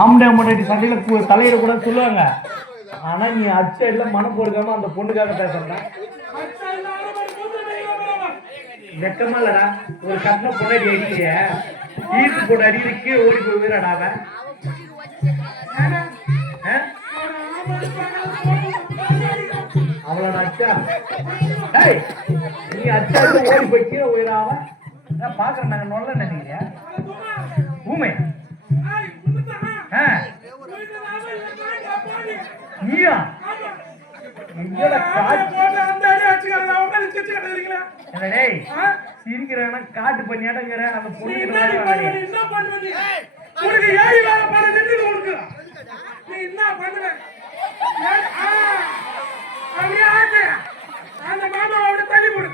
ஆம்பளை முன்னாடி சண்டையில தலையிட கூட சொல்லுவாங்க. ஆனா நீ அச்சடில மனம் போடுக்காம அந்த பொண்ணுக்காக பேசுற வெக்கமா இல்லடா. ஒரு கட்டின பொண்ணாடி அடிக்கிறிய ஈட்டு போட்டு அடிக்கிறதுக்கு ஓடி போய் வீரடாவ அவளோட அச்சா. நீ அச்சா ஓடி போய் கீழே உயிராவ பாக்குறேன். நாங்க நொல்ல நினைக்கிறியா ஊமை? நீயா சிரிக்கிறேன்னா காட்டு பண்ணியாட்டங்கிற அந்த பொண்ணு தள்ளி போடு.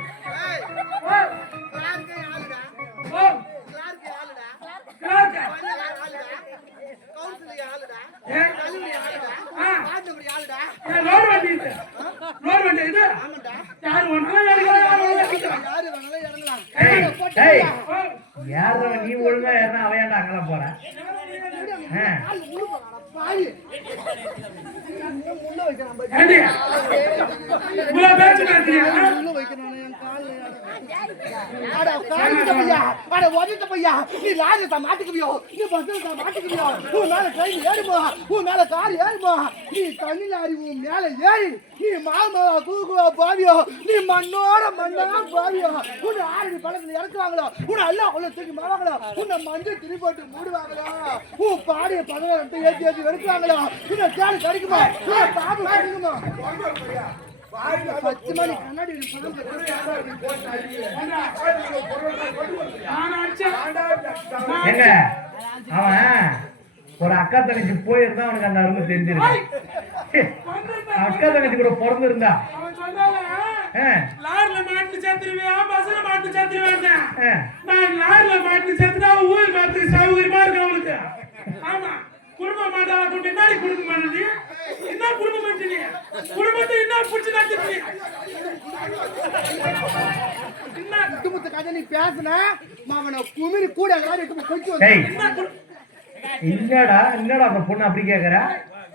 நீ ஒழுங்கா யாருன்னா அவையாண்டா அங்கெல்லாம் போற நீ லாரியை மாட்டிக்குவியோ, நீ பஸ் மாட்டிக்குவியோ, உன் மேல ட்ரெயின் ஏறுமோ, உன் மேல கார் ஏறுமோ, நீ தண்ணி லாரி உன் மேல ஏறி நீ மாமா கூகுவா பாவியோ, நீ மண்ணோட மண்ணா பாவியோ, உன்னை ஆறடி பழத்துல இறக்குவாங்களோ, உன்னை எல்லாம் உள்ள தூக்கி மாவாங்களோ, உன்னை மஞ்சள் திரி போட்டு மூடுவாங்களோ, உன் பாடிய 16 ஏற்றி ஏற்றி வெறுக்குவாங்களோ, உன்னை தேடி கிடைக்குமா, உன்னை பாபு கிடைக்குமா? 10 மணி கண்ணாடி அவன் ஒரு அக்கா தங்கச்சி போயிருந்தா அவனுக்கு அந்த அருமை தெரிஞ்சிருக்கு. அக்கா தங்கச்சி கூட பிறந்திருந்தா லாரில மாட்டு சேர்த்துருவியா, பஸ்ல மாட்டு சேர்த்துருவேன். நான் லாரில மாட்டு சேர்த்துனா ஊர் மாத்துக்கு சௌகரியமா இருக்கு அவளுக்கு. ஆமா, குடும்ப மாட்டா பின்னாடி கொடுக்க மாட்டேன். என்ன குடும்பம் பண்ணி குடும்பத்தை என்ன புடிச்சு நடத்தி குடும்பத்தை கதை நீ பேசுன மாமன குமிரி கூட எல்லாரும் கொஞ்சம் என்னடா என்னடா அந்த பொண்ணு அப்படி கேக்குற?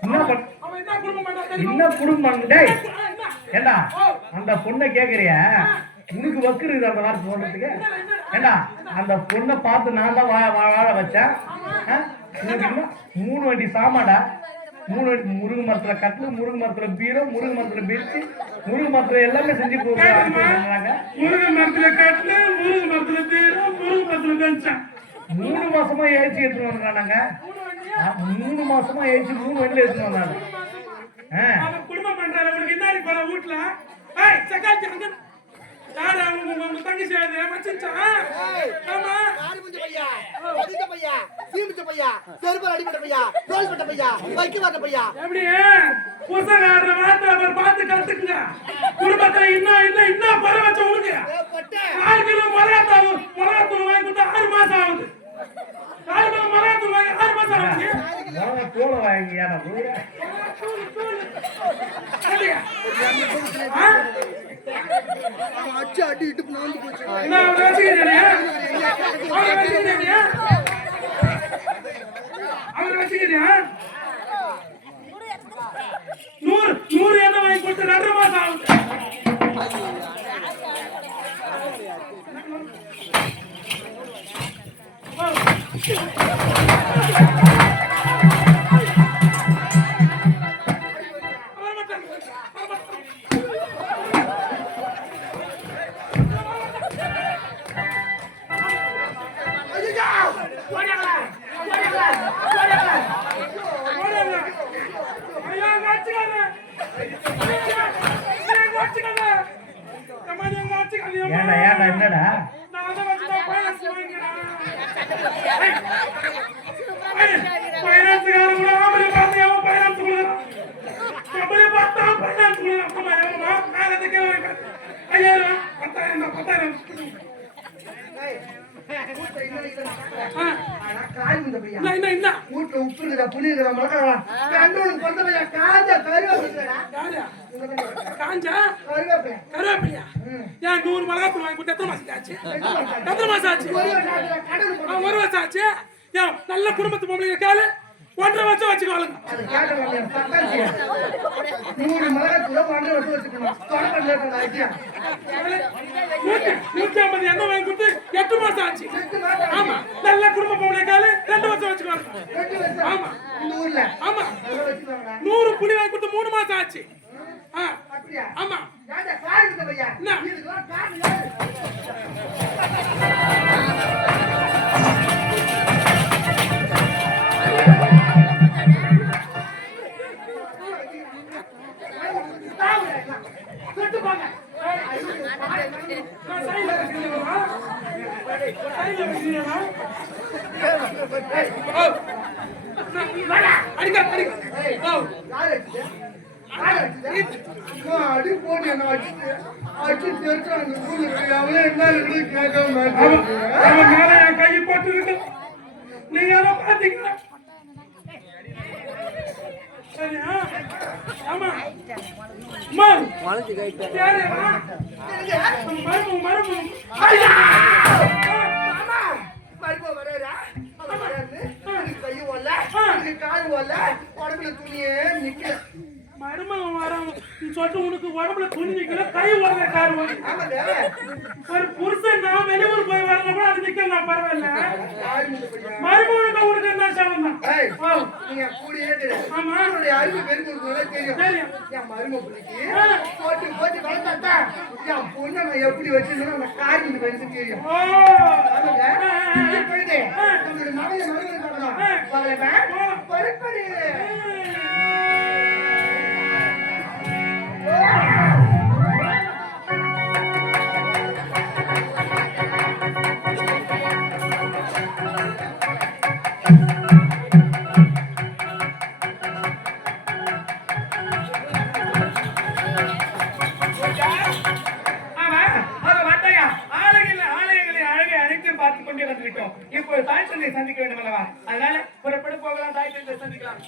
என்ன குடும்பம் ஏண்டா அந்த பொண்ணை கேக்குறிய? உனக்கு வக்குறது அந்த வார்த்தை சொல்றதுக்கு? ஏண்டா அந்த பொண்ணை பார்த்து நான் தான் வாழ வச்சேன். 3 வண்டி சாமாடா, 3 வண்டி முருங்கை மரத்துல கட்டில, முருங்கை மரத்துல பீரோ, முருங்கை மரத்துல பெருச்சு, முருங்கை மரத்துல எல்லாமே செஞ்சு போடுறாங்க. முருங்கை மரத்துல கட்டில, முருங்கை மரத்துல பீரோ, முருங்கை மரத்துல பெருச்சா 3 மாசமா ஏச்சி எடுத்துட்டு வந்தாங்க. 3 மாசமா ஏச்சி 3 வண்டியில எடுத்துட்டு வந்தாங்க. குடும்பம் பண்றாரு அவருக்கு என்ன பண்ண வீட்டுல சக்காச்சி யாரா உங்க தங்கச்சி மச்சிச்சா? ஆமா, யாரு புஞ்ச பையா, ஒதிக்க பையா, சீமிச்ச பையா, செருப்பு அடிபட்ட பையா, தோல்பட்ட பையா, வைக்க வந்த பையா. எப்படி புசகாரன வார்த்தை அவர் பார்த்து கத்துக்குங்க. குடும்பத்துல இன்னும் பர வச்ச உனக்கு 4 கிலோ மொராத்தூள் வாங்கி கொடுத்தா 6 மாசம் ஆகுது. 4 கிலோ மொராத்தூள் வாங்கி 6 மாசம் ஆகுது. தோலை வாங்கியா? அச்சு அடிட்டு நான் போச்சு. அவர் வச்சுக்கிறியா? 100 என்ன வாங்கி கொடுத்து 2 மாசம் ஆகுது. ஏண்டா என்னடா உப்பு புளி காஞ்சா கருவேப்பிலையா? ஏன் 100 மிளகாத்தூள் வாங்கி கொடுத்து எத்தனை மாசம் ஆச்சு? 1 வருஷம் ஆச்சு. ஏன் நல்ல குடும்பத்து பொம்பளைங்க கேளு, 1.5 வருஷம் வச்சுக்கோங்க. அது கேட்க வேண்டிய சத்தாச்சி. 100 மரத்துல 1.5 வருஷம் வச்சுக்கணும். தொடர்ந்து லேட்டா ஆயிடுச்சு. 150 என்ன வாங்கி கொடுத்து 8 மாசம் ஆச்சு. ஆமா, நல்ல குடும்ப பொம்பளை காலு 2 வருஷம் வச்சுக்கோங்க. 2 வருஷம். ஆமா, இந்த ஊர்ல. ஆமா, நல்லா வச்சுக்கோங்க. 100 புளி வாங்கி கொடுத்து 3 மாசம் ஆச்சு. அப்படியா? ஆமா, ஏன்டா கார் இருக்கு பையா? என்ன? இதுக்கெல்லாம் கார் யாரு? சுட்டு போங்க. நான் சைடுல வச்சிருக்கேனா? சைடுல வச்சிருக்கேனா? அடிக்க ஓ, யார் அடிச்சது? யார் அடிச்சது? அடி போட்டு என்ன அடிச்சு அடிச்சு தெரிச்சாங்க ஊருக்கு அவளே என்ன இருக்கு கேட்க மாட்டேன். அவன் மேல என் கை போட்டுருக்கு. நீங்க எல்லாம் பாத்தீங்களா? சரியா? ஆமா. அம்மா, யாரு? மருமு. மாமா மறுபடியும் வராரா? அவர் வராரு. எனக்கு கை ஓடல, எனக்கு கால் ஓடல, உடம்புல துணியே நிக்கல. மருமகன் வரான் சொல்லிட்டு உனக்கு உடம்புல துணி நிக்கல, கை உடனே கார் ஓடி. ஆமாங்க. ஒரு புருஷன் நான் வெளியூர் போய் வரல கூட அது நிக்கல, நான் பரவாயில்ல. யாரு இந்த பையன்? மருமகனுக்கு உனக்கு என்ன சவம் தான்? ஏய், நீங்க கூடயே இரு. ஆமா. உன்னுடைய அறிவு பெருமைக்குள்ளே தெரியும். தெரியும். என் மருமக பிள்ளைக்கு போட்டு வளர்த்தாத்தா என் பொண்ணை நான் எப்படி வச்சிருந்தேன் அந்த காரியம் இந்த பையனுக்கு தெரியும். ஓ, ஆமாங்க. இப்பொழுது நம்மளுடைய மகனை பார்க்கணும். வரவன் பொறுப்படி. இப்போ தாய் தந்தை சந்திக்க வேண்டும் அல்லவா? அதனால புறப்பட போகலாம், தாய் தந்தை சந்திக்கலாம்.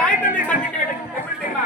தாய் தந்தை சந்திக்க வேண்டும் எப்படி தெரியுமா?